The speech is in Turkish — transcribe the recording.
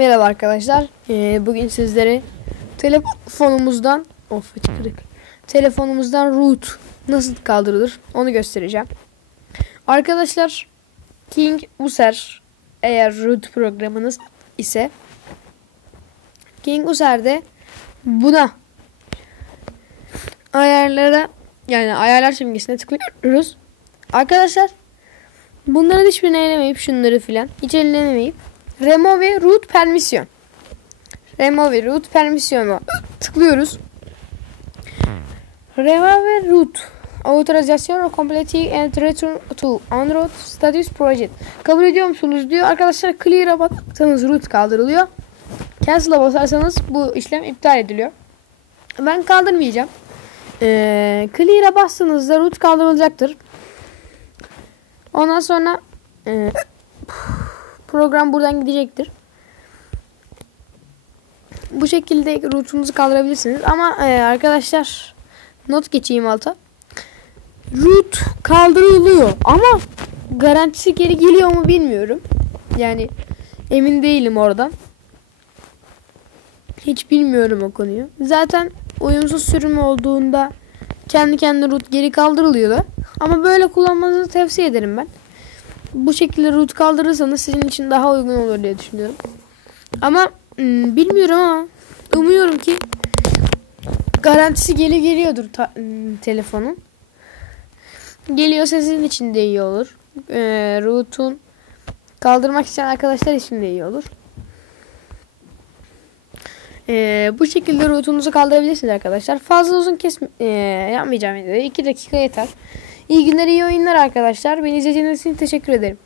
Merhaba arkadaşlar. Ee, bugün sizlere telefonumuzdan of kırık. Telefonumuzdan root nasıl kaldırılır onu göstereceğim. Arkadaşlar King User eğer root programınız ise King User'de buna ayarlara yani ayarlar simgesine tıklıyoruz. Arkadaşlar bunların hiçbirini elemeyip şunları filan hiç ellemeyip Remove root permission. Remove root permission'u tıklıyoruz. Remove root authorization of completing and return to Android status project. Kabul ediyor musunuz diyor. Arkadaşlar clear'a basarsanız root kaldırılıyor. Cancel'a basarsanız bu işlem iptal ediliyor. Ben kaldırmayacağım. Ee, clear'a bastığınızda root kaldırılacaktır. Ondan sonra e, program buradan gidecektir. Bu şekilde routunuzu kaldırabilirsiniz. Ama e, arkadaşlar not geçeyim alta. Root kaldırılıyor ama garantisi geri geliyor mu bilmiyorum. Yani emin değilim oradan. Hiç bilmiyorum o konuyu. Zaten uyumsuz sürüm olduğunda kendi kendine root geri kaldırılıyor da. Ama böyle kullanmanızı tavsiye ederim ben bu şekilde root kaldırırsanız sizin için daha uygun olur diye düşünüyorum. Ama hmm, bilmiyorum ama umuyorum ki garantisi geri geliyordur ta, hmm, telefonun. Geliyorsa sizin için de iyi olur. Ee, root'un kaldırmak isteyen arkadaşlar için de iyi olur. Ee, bu şekilde routunuzu kaldırabilirsiniz arkadaşlar. Fazla uzun kes e, yapmayacağım videoyu. 2 dakika yeter. İyi günler, iyi oyunlar arkadaşlar. Beni izlediğiniz için teşekkür ederim.